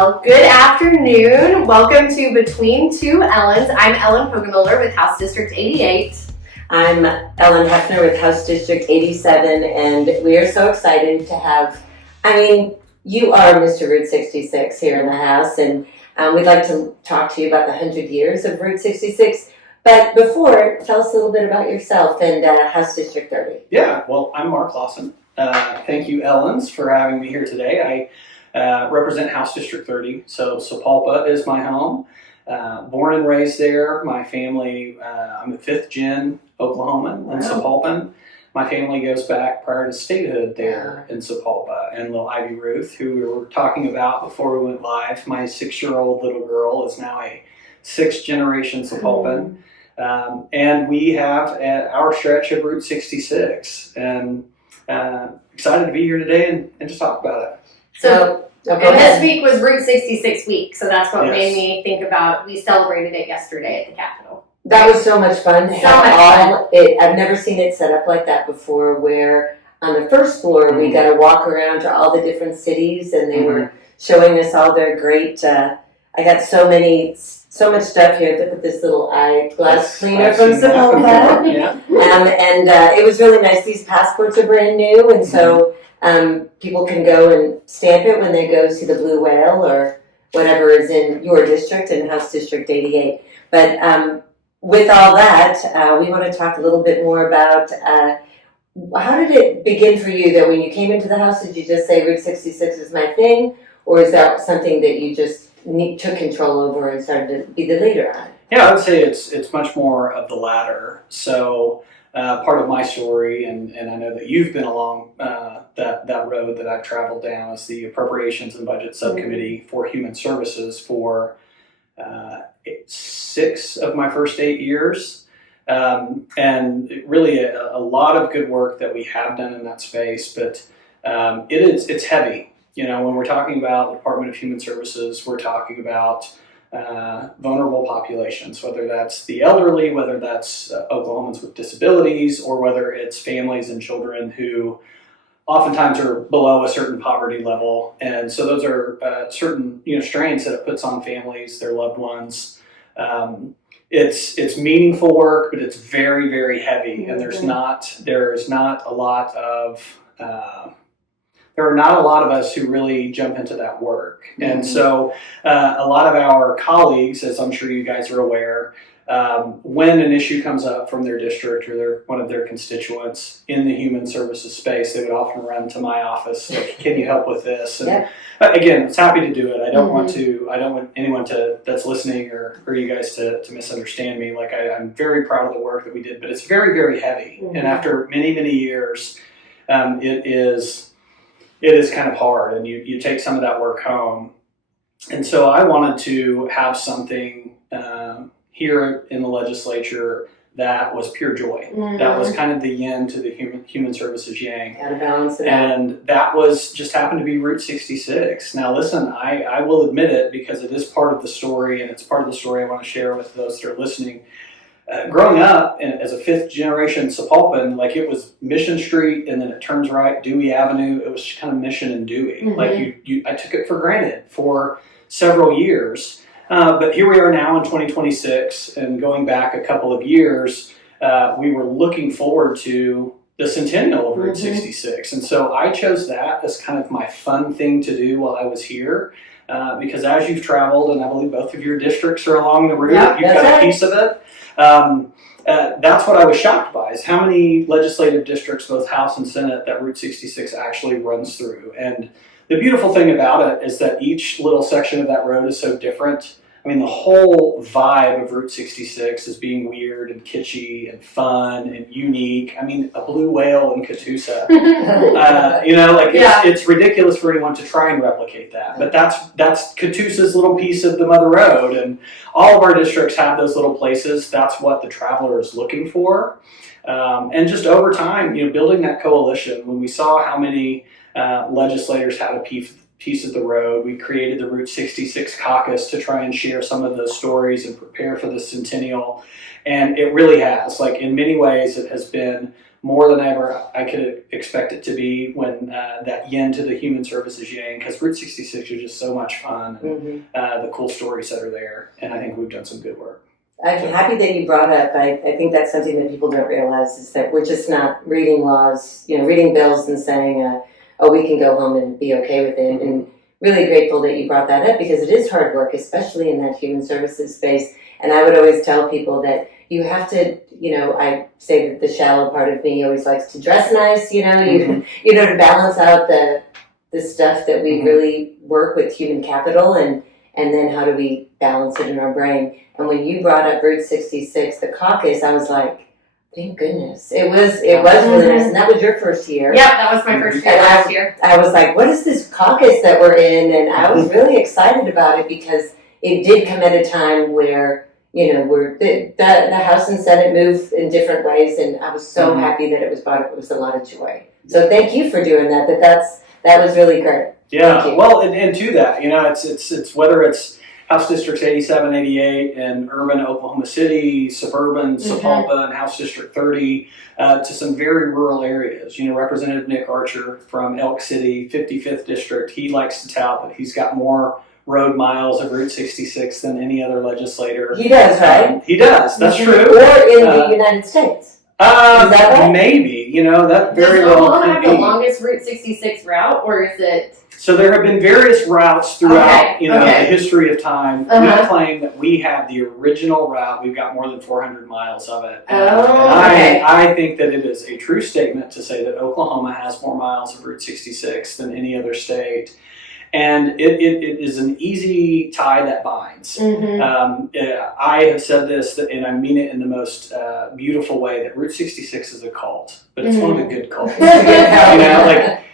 Well, good afternoon. Welcome to Between Two Ellens. I'm Ellen Pogemiller with House District 88. I'm Ellen Hefner with House District 87, and we are so excited to have, you are Mr. Route 66 here in the House, and we'd like to talk to you about the 100 years of Route 66. But before, tell us a little bit about yourself and House District 30. Yeah, well, I'm Mark Lawson. Thank you, Ellens, for having me here today. I represent House District 30, so Sapulpa is my home. Born and raised there. My family, I'm a fifth gen Oklahoman and Sapulpan. My family goes back prior to statehood there in Sapulpa. And little Ivy Ruth, who we were talking about before we went live, my 6-year-old little girl is now a 6th generation Sapulpan. And we have our stretch of Route 66. And excited to be here today and just talk about it. So, and this week was Route 66 week, so that's what made me think about, we celebrated it yesterday at the Capitol. That was so much fun. I've never seen it set up like that before, where on the first floor we got to walk around to all the different cities, and they were showing us all their great, I got so much stuff here. Look at this little eyeglass cleaner from Sapulpa. And it was really nice. These passports are brand new, and so people can go and stamp it when they go see the Blue Whale or whatever is in your district in House District 88. But with all that, we want to talk a little bit more about how did it begin for you, that when you came into the House, did you just say Route 66 is my thing, or is that something that you just took control over and started to be the leader on? Yeah, I would say it's much more of the latter. So part of my story, and I know that you've been along that road that I've traveled down, is the Appropriations and Budget Subcommittee for Human Services for 6 of my first 8 years. And really a lot of good work that we have done in that space, but it's heavy. You know, when we're talking about the Department of Human Services, we're talking about vulnerable populations, whether that's the elderly, whether that's Oklahomans with disabilities, or whether it's families and children who oftentimes are below a certain poverty level. And so those are certain strains that it puts on families, their loved ones. It's meaningful work, but it's very, very heavy, and there are not a lot of us who really jump into that work. And so a lot of our colleagues, as I'm sure you guys are aware, when an issue comes up from their district or one of their constituents in the human services space, they would often run to my office, like, can you help with this? And again, it's happy to do it. I don't want anyone that's listening or you guys to misunderstand me. Like, I'm very proud of the work that we did, but it's very, very heavy. And after many, many years, it is kind of hard, and you take some of that work home. And so I wanted to have something here in the legislature that was pure joy. That was kind of the yin to the human services yang. Gotta balance it out. And that was just happened to be Route 66. Now listen, I will admit it, because it is part of the story, and it's part of the story I want to share with those that are listening. Growing up as a 5th generation Sapulpan, like, it was Mission Street, and then it turns right, Dewey Avenue. It was kind of Mission and Dewey. Like I took it for granted for several years. But here we are now in 2026, and going back a couple of years, we were looking forward to the centennial of Route 66. And so I chose that as kind of my fun thing to do while I was here. Because as you've traveled, and I believe both of your districts are along the route, you've got a piece of it. That's what I was shocked by, is how many legislative districts, both House and Senate, that Route 66 actually runs through. And the beautiful thing about it is that each little section of that road is so different. I mean, the whole vibe of Route 66 is being weird and kitschy and fun and unique. I mean, a blue whale in Catoosa. It's ridiculous for anyone to try and replicate that. But that's Catoosa's little piece of the Mother Road, and all of our districts have those little places. That's what the traveler is looking for. And just over time, building that coalition, when we saw how many legislators had a piece of the road, we created the Route 66 caucus to try and share some of those stories and prepare for the centennial. And it really has, like, in many ways, it has been more than ever I could expect it to be when that yin to the human services yang, because Route 66 is just so much fun, and the cool stories that are there, and I think we've done some good work. I'm happy that you brought up, I think that's something that people don't realize, is that we're just not reading laws, reading bills and saying, oh, we can go home and be okay with it. And really grateful that you brought that up, because it is hard work, especially in that human services space. And I would always tell people that you have to, I say that the shallow part of me always likes to dress nice, to balance out the stuff that we really work with human capital, and then how do we balance it in our brain. And when you brought up Route 66, the caucus, I was like, thank goodness. It was really nice. And that was your first year. Yep, that was my first year last year. I was like, what is this caucus that we're in? And I was really excited about it, because it did come at a time where, the House and Senate move in different ways. And I was so happy that it was brought up. It was a lot of joy. So thank you for doing that. That was really great. Yeah, well, and to that, it's whether it's House Districts 87, 88 in urban Oklahoma City, suburban Sapulpa, and House District 30, to some very rural areas. Representative Nick Archer from Elk City, 55th District, he likes to tout that he's got more road miles of Route 66 than any other legislator. He does, right? He does, that's true. Or in the United States. Is that right? Maybe, that very well Does Oklahoma could have be. the longest Route 66 route, or is it? So there have been various routes throughout, Okay, the history of time. Uh-huh. We claim that we have the original route. We've got more than 400 miles of it. Okay. I think that it is a true statement to say that Oklahoma has more miles of Route 66 than any other state. And it is an easy tie that binds. I have said this, and I mean it in the most beautiful way, that Route 66 is a cult, but it's one of the good cults.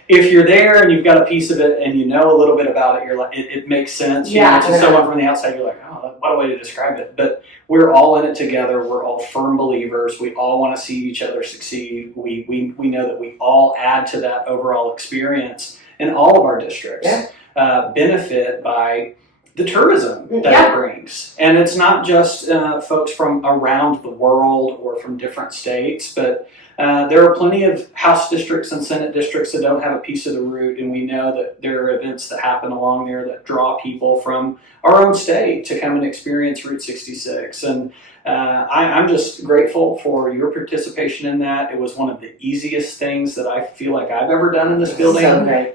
If you're there and you've got a piece of it and you know a little bit about it, you're like, it makes sense. To someone from the outside, you're like, oh, what a way to describe it. But we're all in it together. We're all firm believers. We all want to see each other succeed. We know that we all add to that overall experience, and all of our districts benefit by the tourism that it brings. And it's not just folks from around the world or from different states, but there are plenty of House districts and Senate districts that don't have a piece of the route, and we know that there are events that happen along there that draw people from our own state to come and experience Route 66. And I'm just grateful for your participation in that. It was one of the easiest things that I feel like I've ever done in this building,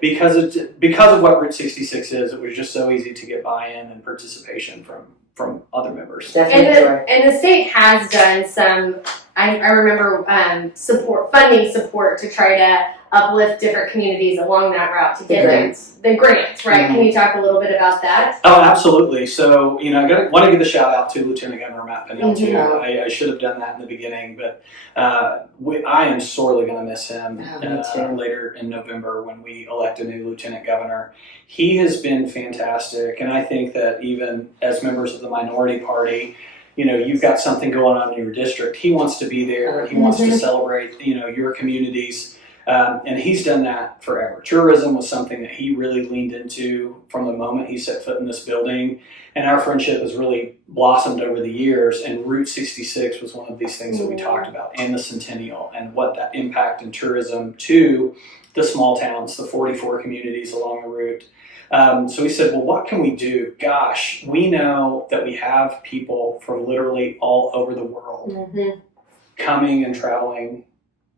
because of what Route 66 is. It was just so easy to get buy-in and participation from other members. And the state has done some, I remember funding support to try to uplift different communities along that route to get the grants, right? Can you talk a little bit about that? Oh, absolutely. So, I want to give a shout out to Lieutenant Governor Matt Pennell too. I should have done that in the beginning, but I am sorely going to miss him later in November when we elect a new Lieutenant Governor. He has been fantastic, and I think that even as members of the minority party, you've got something going on in your district. He wants to be there, and he wants to celebrate, your communities. And he's done that forever. Tourism was something that he really leaned into from the moment he set foot in this building. And our friendship has really blossomed over the years. And Route 66 was one of these things that we talked about, and the Centennial, and what that impact in tourism to the small towns, the 44 communities along the route. So we said, well, what can we do? Gosh, we know that we have people from literally all over the world coming and traveling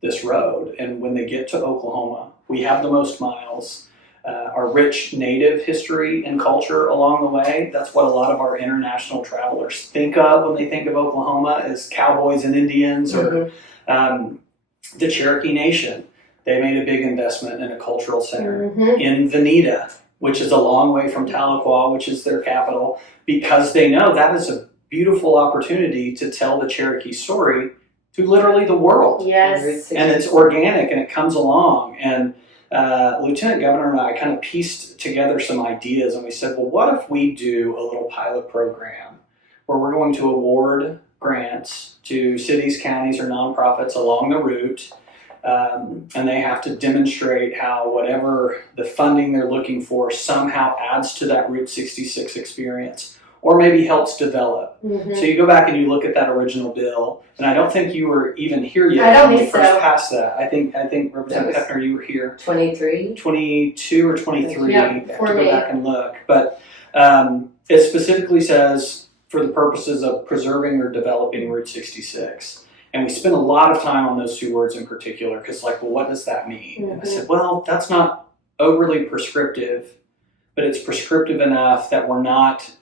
this road. And when they get to Oklahoma, we have the most miles. Our rich native history and culture along the way. That's what a lot of our international travelers think of when they think of Oklahoma, as cowboys and Indians, or the Cherokee Nation. They made a big investment in a cultural center in Veneta, which is a long way from Tahlequah, which is their capital, because they know that is a beautiful opportunity to tell the Cherokee story to literally the world. Yes. And it's organic and it comes along. And Lieutenant Governor and I kind of pieced together some ideas, and we said, well, what if we do a little pilot program where we're going to award grants to cities, counties, or nonprofits along the route, and they have to demonstrate how whatever the funding they're looking for somehow adds to that Route 66 experience. or maybe helps develop. Mhm. So you go back and you look at that original bill, and I don't think you were even here yet I don't when we think first so. passed that. I think Representative That was- Hefner, you were here. 23? 22 or 23. Yeah, I have to before go me. back and look. But it specifically says for the purposes of preserving or developing Route 66. And we spent a lot of time on those two words in particular because, like, well, what does that mean? And I said, well, that's not overly prescriptive, but it's prescriptive enough that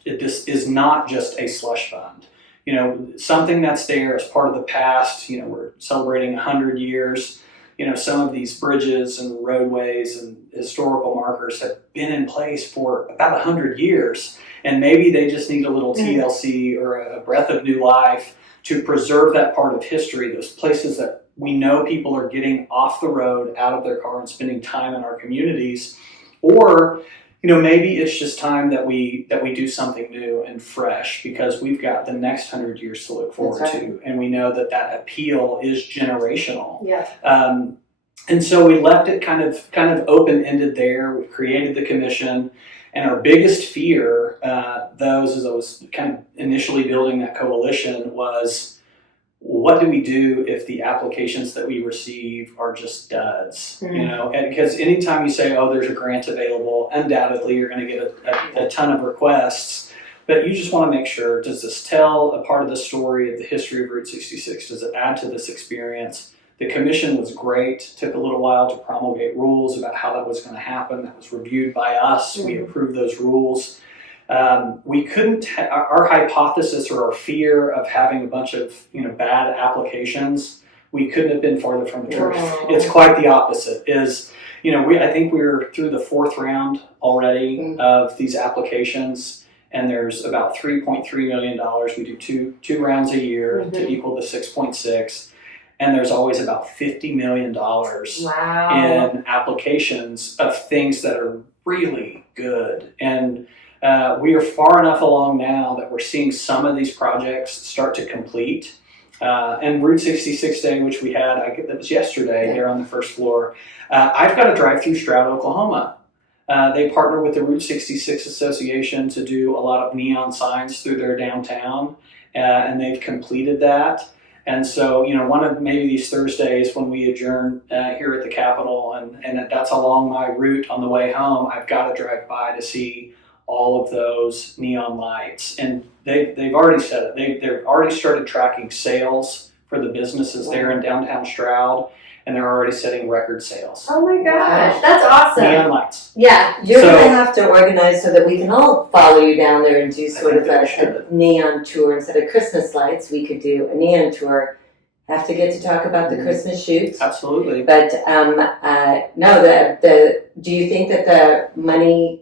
this is not just a slush fund. You know, something that's there as part of the past. You know, we're celebrating 100 years. You know, some of these bridges and roadways and historical markers have been in place for about 100 years. And maybe they just need a little TLC or a breath of new life to preserve that part of history, those places that we know people are getting off the road, out of their car and spending time in our communities. Or, you know, maybe it's just time that we do something new and fresh because we've got the next 100 years to look forward to. And we know that appeal is generational. Yeah. And so we left it kind of open-ended there. We created the commission. And our biggest fear, as I was kind of initially building that coalition, was what do we do if the applications that we receive are just duds? You know, and because anytime you say, oh, there's a grant available, undoubtedly you're going to get a ton of requests. But you just want to make sure, does this tell a part of the story of the history of Route 66? Does it add to this experience? The commission was great. Took a little while to promulgate rules about how that was going to happen. That was reviewed by us. We approved those rules. We couldn't. Our hypothesis or our fear of having a bunch of bad applications, we couldn't have been farther from the truth. It's quite the opposite. I think we're through the fourth round already of these applications, and there's about $3.3 million. We do two rounds a year to equal the 6.6. And there's always about $50 million in applications of things that are really good. And we are far enough along now that we're seeing some of these projects start to complete. And Route 66 Day, which we had, that was yesterday here on the first floor, I've got to drive through Stroud, Oklahoma. They partner with the Route 66 Association to do a lot of neon signs through their downtown, and they've completed that. And so, one of maybe these Thursdays when we adjourn here at the Capitol, and that's along my route on the way home, I've got to drive by to see all of those neon lights. And they've already said it. They've already started tracking sales for the businesses there in downtown Stroud, and they're already setting record sales. Oh my gosh, that's awesome. Neon lights. Yeah. You're going to have to organize so that we can all follow you down there and do sort of a neon tour. Instead of Christmas lights, we could do a neon tour. Have to get to talk about the Christmas shoots. Absolutely. But do you think that the money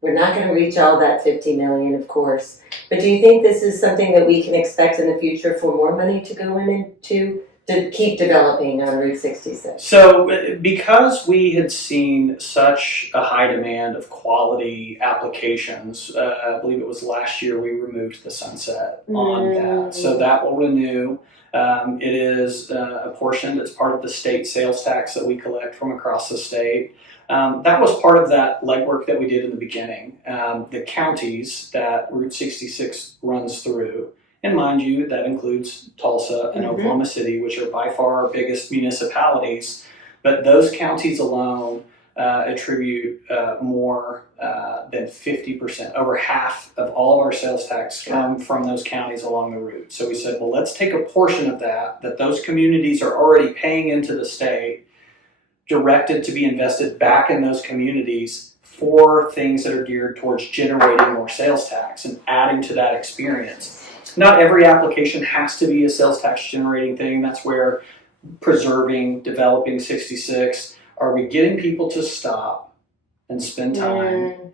we're not going to reach all that $50 million, of course. But do you think this is something that we can expect in the future for more money to go into to keep developing on Route 66? So because we had seen such a high demand of quality applications, I believe it was last year we removed the sunset on that. So that will renew. It is a portion that's part of the state sales tax that we collect from across the state. That was part of that legwork that we did in the beginning. The counties that Route 66 runs through, and mind you, that includes Tulsa and Oklahoma City, which are by far our biggest municipalities. But those counties alone attribute more than 50%, over half of all of our sales tax come from those counties along the route. So we said, well, let's take a portion of that those communities are already paying into the state, directed to be invested back in those communities for things that are geared towards generating more sales tax and adding to that experience. Not every application has to be a sales tax generating thing. That's where preserving, developing 66, are we getting people to stop and spend time?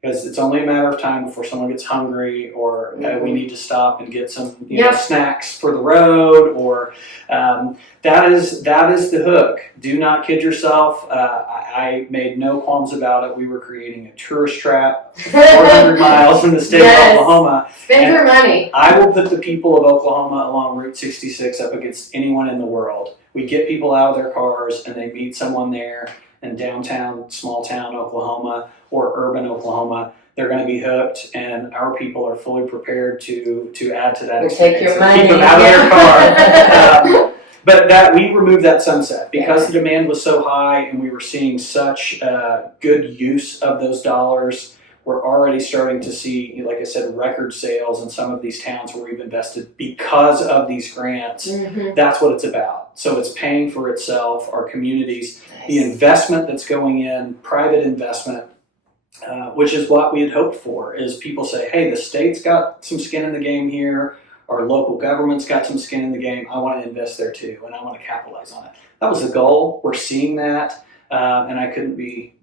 Because it's only a matter of time before someone gets hungry, or we need to stop and get some snacks for the road, or that is the hook. Do not kid yourself. I made no qualms about it. We were creating a tourist trap 400 miles in the state of Oklahoma. Spend your money. I will put the people of Oklahoma along Route 66 up against anyone in the world. We get people out of their cars and they meet someone there in downtown, small town Oklahoma or urban Oklahoma. they're going to be hooked, and our people are fully prepared to add to that We'll experience. take your and money. keep them out of their car. But that we removed that sunset because the demand was so high, and we were seeing such good use of those dollars. We're already starting to see, like I said, record sales in some of these towns where we've invested because of these grants. Mhm. That's what it's about. So it's paying for itself, our communities, the investment that's going in, private investment, which is what we had hoped for, is people say, hey, the state's got some skin in the game here, our local government's got some skin in the game, I want to invest there too, and I want to capitalize on it. That was the goal. We're seeing that, and I couldn't be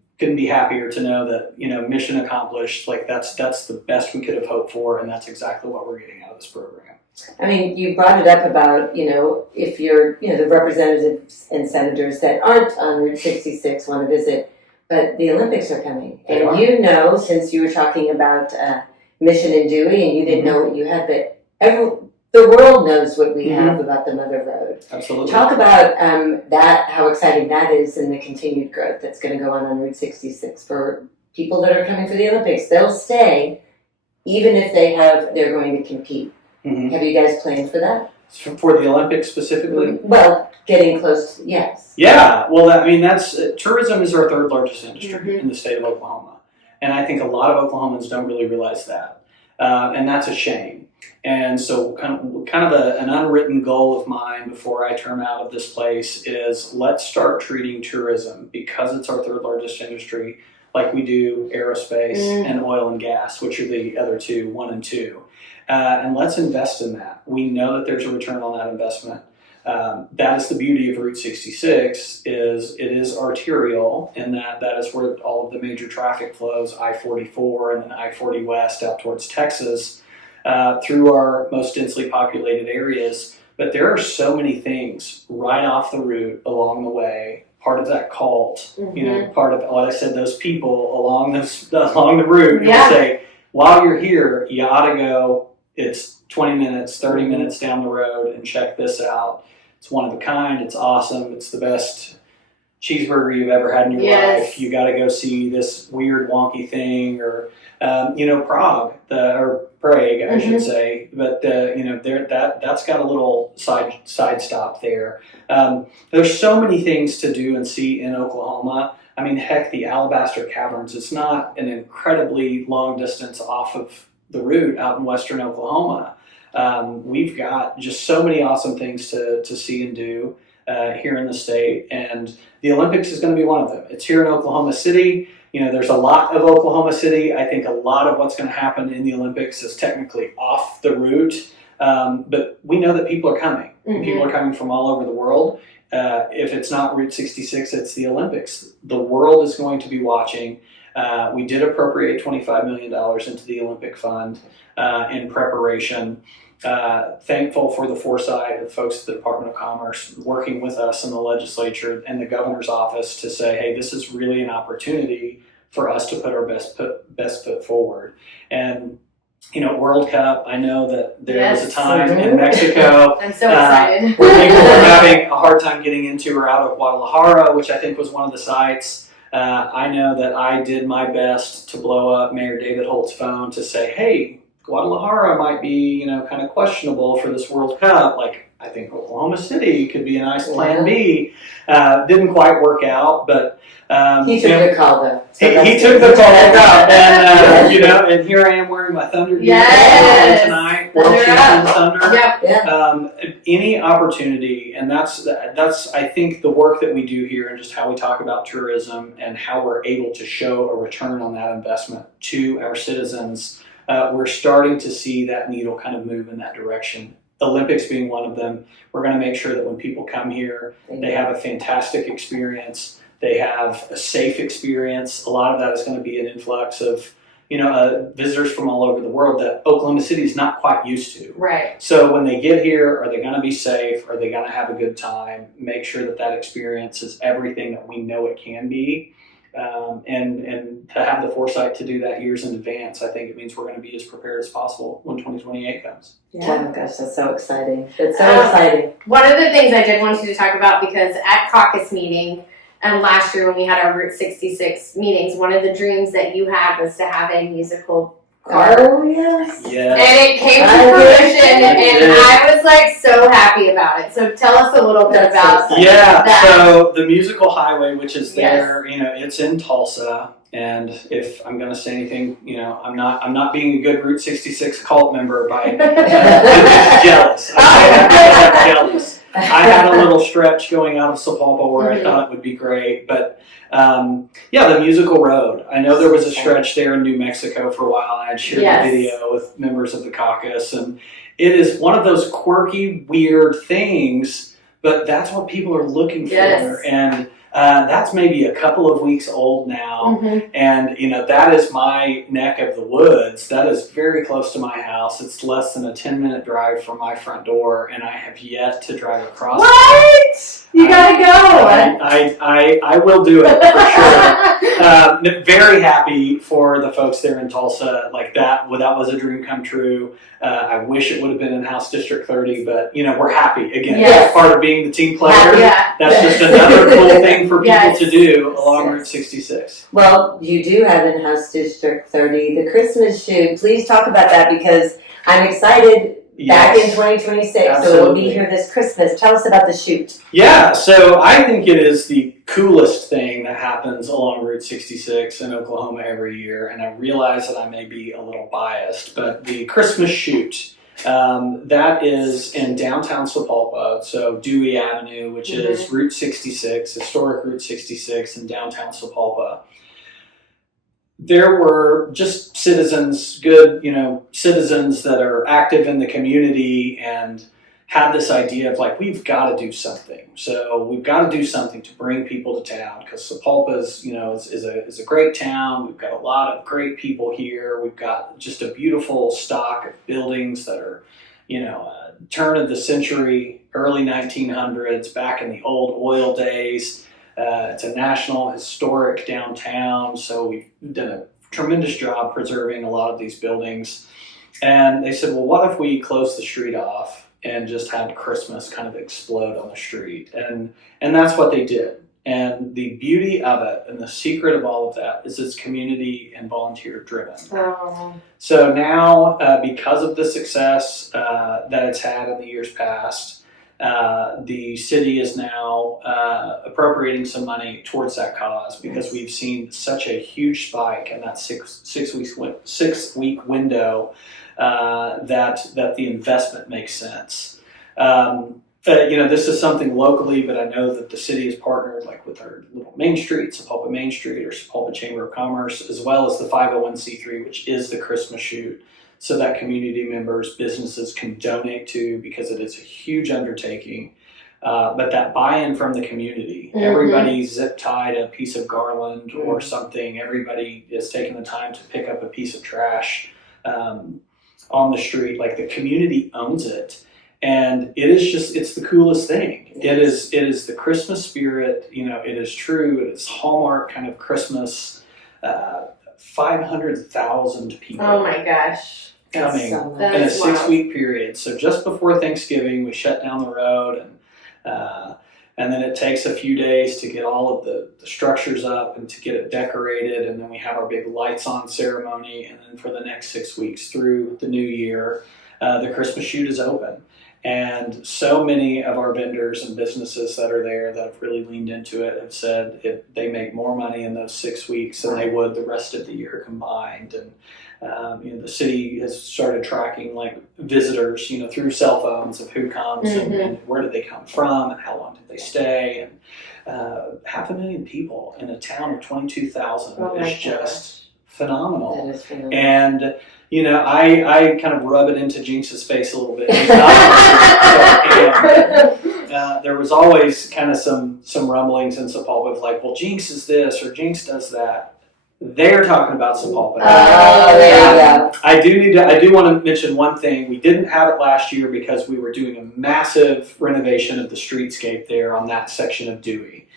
happier to know that, mission accomplished. Like that's the best we could have hoped for, and that's exactly what we're getting out of this program. I mean, you brought it up about, if you're, the representatives and senators that aren't on Route 66 want to visit, but the Olympics are coming. They And are. since you were talking about Mission and Dewey, and you didn't know what you had, but the world knows what we have about the Mother Road. Absolutely. Talk about how exciting that is, and the continued growth that's going to go on Route 66 for people that are coming for the Olympics. They'll stay, even if they're going to compete. Mm-hmm. Have you guys planned for that? For the Olympics specifically? Well, getting close, yes. Yeah, well, that's tourism is our third largest industry in the state of Oklahoma, and I think a lot of Oklahomans don't really realize that, and that's a shame. And so, kind of an unwritten goal of mine before I turn out of this place is let's start treating tourism, because it's our third largest industry, like we do aerospace and oil and gas, which are the other two, 1 and 2. And let's invest in that. We know that there's a return on that investment. That is the beauty of Route 66, is it is arterial, in that is where all of the major traffic flows, I-44 and then I-40 West out towards Texas, through our most densely populated areas. But there are so many things right off the route along the way, part of that cult, part of what I said, those people along the route, who say, while you're here, you ought to go. It's 20 minutes, 30 minutes down the road, and check this out. It's one of a kind. It's awesome. It's the best cheeseburger you've ever had in your life. You got to go see this weird wonky thing, or Prague, or Prague, I should say. But that's got a little side stop there. There's so many things to do and see in Oklahoma. I mean, heck, the Alabaster Caverns. It's not an incredibly long distance off of the route out in western Oklahoma. We've got just so many awesome things to see and do here in the state, and the Olympics is going to be one of them. It's here in Oklahoma City. There's a lot of Oklahoma City. I think a lot of what's going to happen in the Olympics is technically off the route, but we know that people are coming. People are coming from all over the world. If it's not Route 66, it's the Olympics. The world is going to be watching. We did appropriate $25 million into the Olympic Fund in preparation. Thankful for the foresight of the folks at the Department of Commerce working with us in the legislature and the governor's office to say, hey, this is really an opportunity for us to put our best foot forward. And World Cup, I know that there was a time in Mexico. I'm so excited. Where people were having a hard time getting into or out of Guadalajara, which I think was one of the sites. I know that I did my best to blow up Mayor David Holt's phone to say, hey, Guadalajara might be, kind of questionable for this World Cup. Like, I think Oklahoma City could be a nice plan B. Didn't quite work out, but he took the call though. So he took the call up, and and here I am wearing my Thunder gear tonight. World champion Thunder. Yep. Any opportunity, and that's I think the work that we do here, and just how we talk about tourism and how we're able to show a return on that investment to our citizens. We're starting to see that needle kind of move in that direction. Olympics being one of them. We're going to make sure that when people come here, they have a fantastic experience. They have a safe experience. A lot of that is going to be an influx of, visitors from all over the world that Oklahoma City is not quite used to. Right. So when they get here, are they going to be safe? Are they going to have a good time? Make sure that experience is everything that we know it can be. And to have the foresight to do that years in advance, I think it means we're going to be as prepared as possible when 2028 comes. Yeah. Oh gosh, that's so exciting. It's so exciting. One of the things I did want you to talk about, because at caucus meeting, And last year when we had our Route 66 meetings, one of the dreams that you had was to have a musical car. Oh, yes. Yes. And it came to I fruition, did. and I was like so happy about it. So tell us a little bit That's about so Yeah, that. so the musical highway, which is Yes. there, it's in Tulsa. And if I'm going to say anything, I'm not being a good Route 66 cult member by jealous. I'm jealous. I had a little stretch going out of Sapulpa where I thought it would be great, but the musical road. I know there was a stretch there in New Mexico for a while. I had shared Yes. the video with members of the caucus, and it is one of those quirky, weird things, but that's what people are looking for. Yes. And that's maybe a couple of weeks old now, and that is my neck of the woods. That is very close to my house. It's less than a 10-minute drive from my front door, and I have yet to drive across. What? You gotta go. I will do it for sure. Very happy for the folks there in Tulsa. Like that was a dream come true. I wish it would have been in House District 30, but we're happy again. Yes. That's part of being the team player. Yeah. That's just another cool thing for people Yes. to do along Yes. Route 66. Well, you do have in House District 30 the Christmas shoot. Please talk about that because I'm excited. Back in 2026, so it'll Absolutely. be here this Christmas. Tell us about the shoot. Yeah, so I think it is the coolest thing that happens along Route 66 in Oklahoma every year, and I realize that I may be a little biased, but the Christmas shoot, that is in downtown Sapulpa, so Dewey Avenue, which is Route 66, historic Route 66 in downtown Sapulpa. There were just citizens, good, citizens that are active in the community and had this idea of like, we've got to do something. So we've got to do something to bring people to town because Sapulpa is a great town. We've got a lot of great people here. We've got just a beautiful stock of buildings that are, turn of the century, early 1900s, back in the old oil days. It's a national historic downtown, so we've done a tremendous job preserving a lot of these buildings. And they said, well, what if we close the street off and just had Christmas kind of explode on the street? And that's what they did. And the beauty of it and the secret of all of that is it's community and volunteer driven. Oh. So now, because of the success that it's had in the years past, the city is now appropriating some money towards that cause because we've seen such a huge spike in that six week window that the investment makes sense. This is something locally, but I know that the city has partnered like with our little Main Street, Sapulpa Main Street, or Sapulpa Chamber of Commerce, as well as the 501c3, which is the Christmas shoot, so that community members, businesses can donate to because it is a huge undertaking. But that buy-in from the community, everybody zip-tied a piece of garland or something, everybody is taking the time to pick up a piece of trash on the street. Like the community owns it. And it's the coolest thing. It is the Christmas spirit, it is true, it is Hallmark kind of Christmas, 500,000 people. Oh my gosh. Coming so in a 6-week period. So just before Thanksgiving, we shut down the road, and then it takes a few days to get all of the structures up and to get it decorated, and then we have our big lights on ceremony, and then for the next 6 weeks through the new year, the Christmas shoot is open. And so many of our vendors and businesses that are there that have really leaned into it have said they make more money in those 6 weeks than they would the rest of the year combined. And the city has started tracking like visitors, through cell phones of who comes and where did they come from and how long did they stay. And 500,000 people in a town of 22,000 is just phenomenal. That is phenomenal. And I kind of rub it into Jinx's face a little bit. There was always kind of some rumblings in Sapulpa of like, well, Jinx is this or Jinx does that. They're talking about Sapulpa. I do want to mention one thing. We didn't have it last year because we were doing a massive renovation of the streetscape there on that section of Dewey.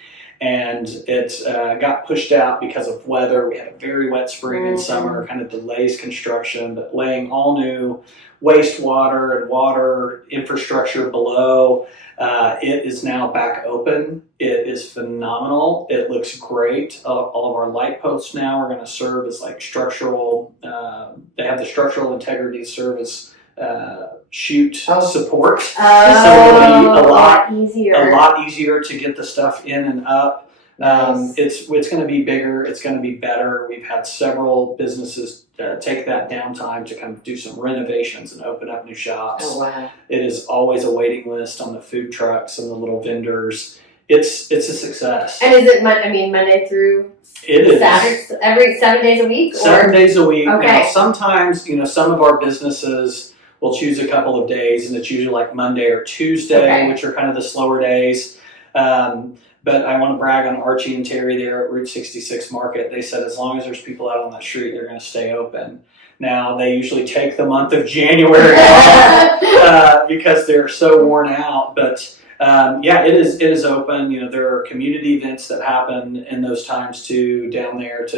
and it got pushed out because of weather. We had a very wet spring and summer, kind of delays construction, but laying all new wastewater and water infrastructure below. It is now back open. It is phenomenal. It looks great. All of our light posts now are going to serve as like structural, they have the structural integrity service chute support. So it'll be a lot easier to get the stuff in and up. Nice. It's going to be bigger. It's going to be better. We've had several businesses take that downtime to kind of do some renovations and open up new shops. Oh, wow. It is always a waiting list on the food trucks and the little vendors. It's a success. And is it Monday through It is. Saturday, every 7 days a week? 7 days a week. Okay. Now, sometimes, some of our businesses will choose a couple of days, and it's usually like Monday or Tuesday, which are kind of the slower days. But I want to brag on Archie and Terry there at Route 66 Market. They said as long as there's people out on that street, they're going to stay open. Now, they usually take the month of January off because they're so worn out. But it is open. There are community events that happen in those times too down there.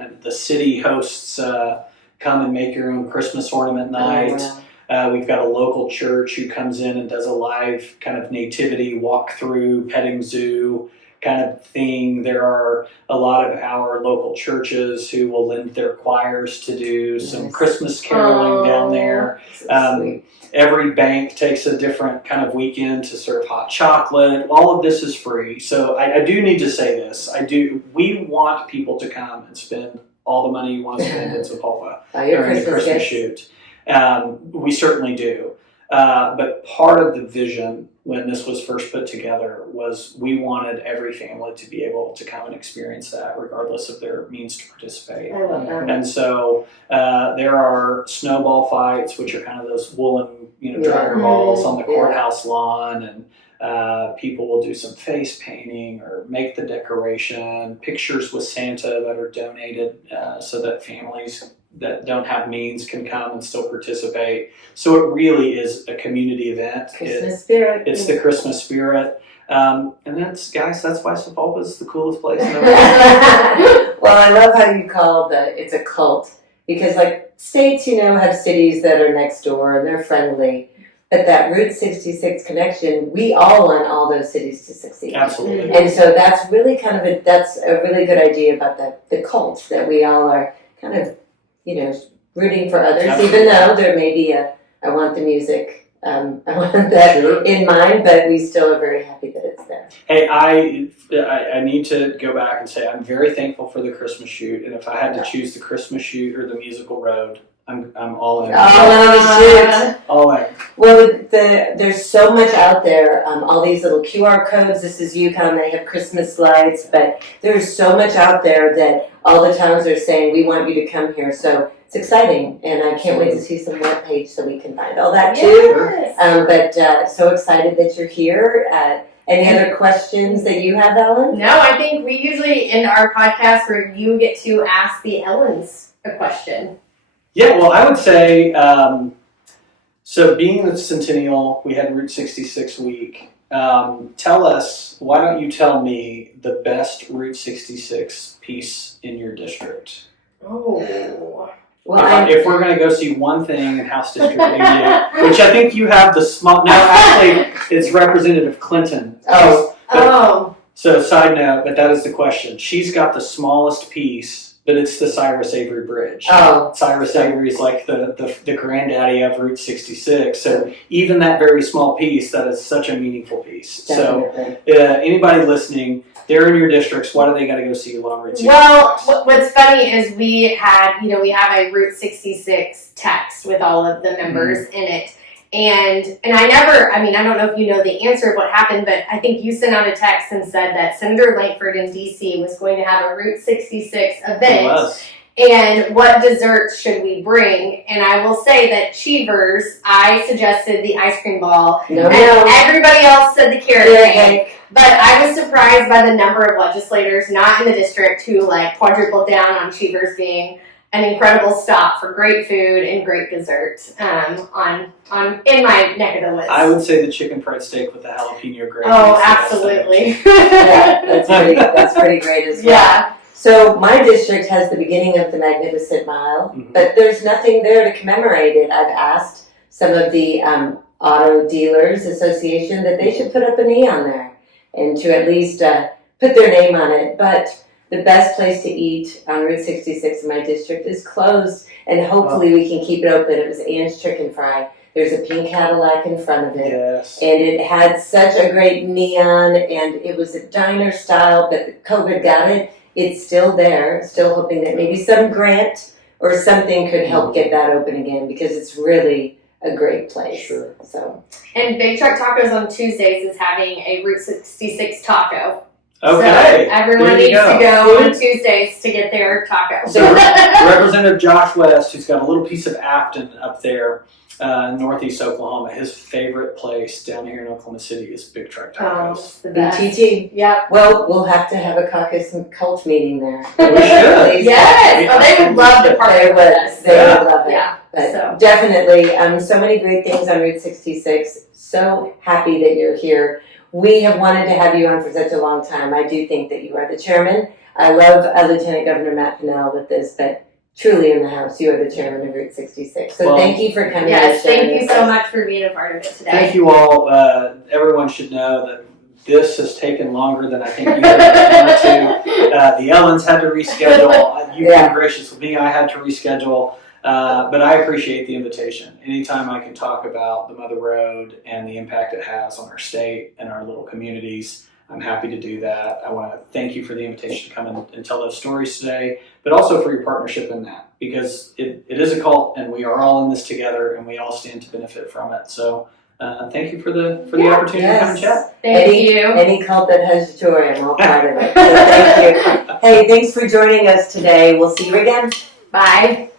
And the city hosts come and make your own Christmas ornament night. Oh, wow. We've got a local church who comes in and does a live kind of nativity walkthrough, petting zoo kind of thing. There are a lot of our local churches who will lend their choirs to do some Christmas caroling down there. Every bank takes a different kind of weekend to serve hot chocolate. All of this is free. So I do need to say this. We want people to come and spend all the money you want to spend in Sapulpa during the Christmas shoot. We certainly do. But part of the vision when this was first put together was we wanted every family to be able to come and experience that regardless of their means to participate. I love that. And so there are snowball fights, which are kind of those woolen, dryer balls on the courthouse lawn, and people will do some face painting or make the decoration, pictures with Santa that are donated so that families that don't have means can come and still participate. So it really is a community event. Christmas spirit. It's the Christmas spirit. And that's why Sapulpa is the coolest place in the world. Well, I love how you call it's a cult, because like states, have cities that are next door and they're friendly. But that Route 66 connection, we all want all those cities to succeed. Absolutely. And so that's really that's a really good idea about the cult, that we all are kind of rooting for others, even though there may be I want the music, I want that in mind, but we still are very happy that it's there. Hey, I need to go back and say I'm very thankful for the Christmas shoot, and if I had to choose the Christmas shoot or the musical road, I'm all in. All in. Well, there's so much out there. All these little QR codes. This is Yukon. They have Christmas lights, but there's so much out there that all the towns are saying we want you to come here. So it's exciting, and I can't wait to see some webpage so we can find all that too. Yes. But so excited that you're here. Any other questions that you have, Ellen? No, I think we usually end our podcast where you get to ask the Ellens a question. Yeah, well, I would say, so being the Centennial, we had Route 66 week. Why don't you tell me the best Route 66 piece in your district? Oh. Well, if we're going to go see one thing in House District 88, which I think you have the small, no, actually, it's Representative Clinton. So side note, but that is the question. She's got the smallest piece, but it's the Cyrus Avery Bridge. Cyrus Avery is like the granddaddy of Route 66. So even that very small piece, that is such a meaningful piece. Definitely. So anybody listening, they're in your districts. Why do they got to go see along Route 66? Well, what's funny is we have a Route 66 text with all of the members in it. And I don't know if you know the answer of what happened, but I think you sent out a text and said that Senator Langford in D.C. was going to have a Route 66 event. And what desserts should we bring? And I will say that Cheevers, I suggested the ice cream ball. No. Everybody else said the carrot cake. But I was surprised by the number of legislators not in the district who quadrupled down on Cheevers being an incredible stop for great food and great dessert on in my neck of the woods. I would say the chicken fried steak with the jalapeno gravy. Oh, absolutely. Yeah, that's pretty great as well. Yeah. So my district has the beginning of the Magnificent Mile, but there's nothing there to commemorate it. I've asked some of the Auto Dealers Association that they should put up a neon there and to at least put their name on it. But the best place to eat on Route 66 in my district is closed, and hopefully we can keep it open. It was Ann's Chicken Fry. There's a pink Cadillac in front of it. Yes. And it had such a great neon, and it was a diner style, but COVID got it. It's still there, still hoping that maybe some grant or something could help get that open again, because it's really a great place. Sure. So. And Big Truck Tacos on Tuesdays is having a Route 66 taco. Okay. So everyone There you needs to go. go on Tuesdays to get their taco. So Representative Josh West, who's got a little piece of Afton up there in northeast Oklahoma, his favorite place down here in Oklahoma City is Big Truck Tacos. The best. BTT. Yep. Well, we'll have to have a caucus and cult meeting there. We should. Yes. Oh, they would love to They partner with us. would. They would love it. Yeah. But So. definitely, so many great things on Route 66. So happy that you're here. We have wanted to have you on for such a long time. I do think that you are the chairman. I love Lieutenant Governor Matt Pinnell with this, but truly in the House, you are the chairman of Route 66. So Well, thank you for coming. Yes, and sharing thank you with so us. much for being a part of it today. Thank you all. Everyone should know that this has taken longer than I think you wanted to. The Ellens had to reschedule. You've been gracious with me. I had to reschedule. But I appreciate the invitation. Anytime I can talk about the Mother Road and the impact it has on our state and our little communities, I'm happy to do that. I want to thank you for the invitation to come and tell those stories today, but also for your partnership in that, because it is a cult and we are all in this together and we all stand to benefit from it. So thank you for the opportunity to come and chat. Thank you. Any cult that has joy, I'm all part of it. So thank you. Hey, thanks for joining us today. We'll see you again. Bye.